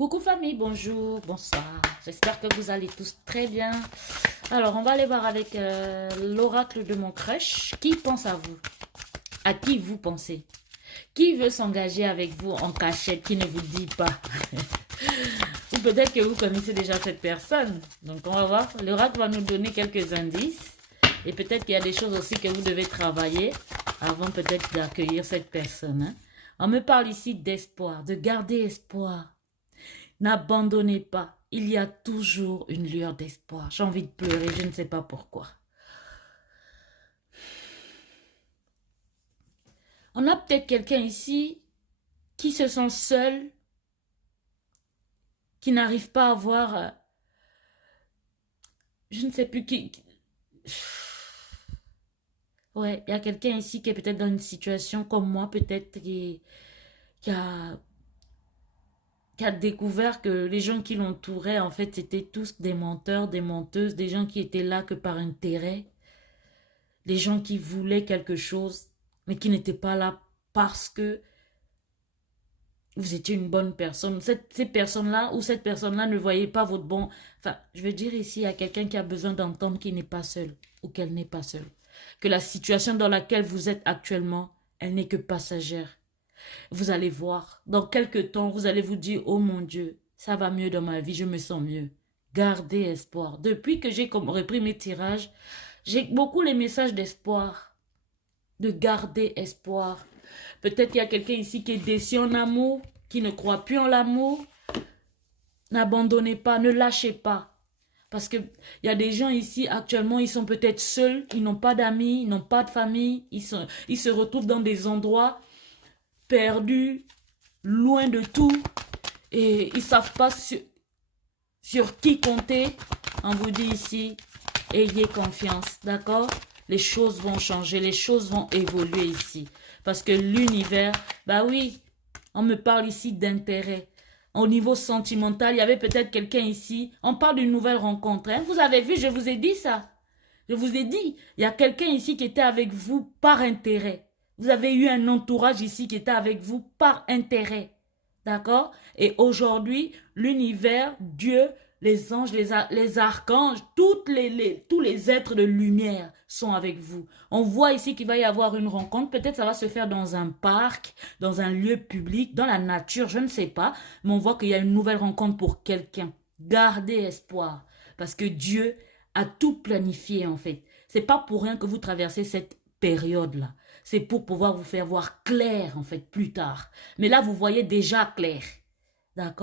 Coucou famille, bonjour, bonsoir. J'espère que vous allez tous très bien. Alors, on va aller voir avec l'oracle de mon crush. Qui pense à vous? À qui vous pensez? Qui veut s'engager avec vous en cachette, qui ne vous dit pas? Ou peut-être que vous connaissez déjà cette personne. Donc, on va voir. L'oracle va nous donner quelques indices. Et peut-être qu'il y a des choses aussi que vous devez travailler avant peut-être d'accueillir cette personne, hein. On me parle ici d'espoir, de garder espoir. N'abandonnez pas. Il y a toujours une lueur d'espoir. J'ai envie de pleurer, je ne sais pas pourquoi. On a peut-être quelqu'un ici qui se sent seul, qui n'arrive pas à voir, je ne sais plus qui. Ouais, il y a quelqu'un ici qui est peut-être dans une situation comme moi, peut-être qui a, qui a découvert que les gens qui l'entouraient, en fait, c'était tous des menteurs, des menteuses, des gens qui étaient là que par intérêt. Les gens qui voulaient quelque chose, mais qui n'étaient pas là parce que vous étiez une bonne personne. Ces personnes-là ou cette personne-là ne voyait pas votre bon... Enfin, je veux dire ici, il y a quelqu'un qui a besoin d'entendre qu'il n'est pas seul ou qu'elle n'est pas seule. Que la situation dans laquelle vous êtes actuellement, elle n'est que passagère. Vous allez voir, dans quelques temps, vous allez vous dire, oh mon Dieu, ça va mieux dans ma vie, je me sens mieux. Gardez espoir. Depuis que j'ai repris mes tirages, j'ai beaucoup les messages d'espoir, de garder espoir. Peut-être qu'il y a quelqu'un ici qui est déçu en amour, qui ne croit plus en l'amour. N'abandonnez pas, ne lâchez pas. Parce qu'il y a des gens ici, actuellement, ils sont peut-être seuls, ils n'ont pas d'amis, ils n'ont pas de famille, ils se retrouvent dans des endroits perdus, loin de tout, et ils ne savent pas sur qui compter. On vous dit ici, ayez confiance, d'accord? Les choses vont changer, les choses vont évoluer ici. Parce que l'univers, bah oui, on me parle ici d'intérêt. Au niveau sentimental, il y avait peut-être quelqu'un ici. On parle d'une nouvelle rencontre, hein? Vous avez vu, je vous ai dit ça. Je vous ai dit, il y a quelqu'un ici qui était avec vous par intérêt. Vous avez eu un entourage ici qui était avec vous par intérêt. D'accord? Et aujourd'hui, l'univers, Dieu, les anges, les archanges, tous les êtres de lumière sont avec vous. On voit ici qu'il va y avoir une rencontre. Peut-être ça va se faire dans un parc, dans un lieu public, dans la nature, je ne sais pas. Mais on voit qu'il y a une nouvelle rencontre pour quelqu'un. Gardez espoir. Parce que Dieu a tout planifié en fait. C'est pas pour rien que vous traversez cette période-là. C'est pour pouvoir vous faire voir clair en fait plus tard. Mais là, vous voyez déjà clair. D'accord?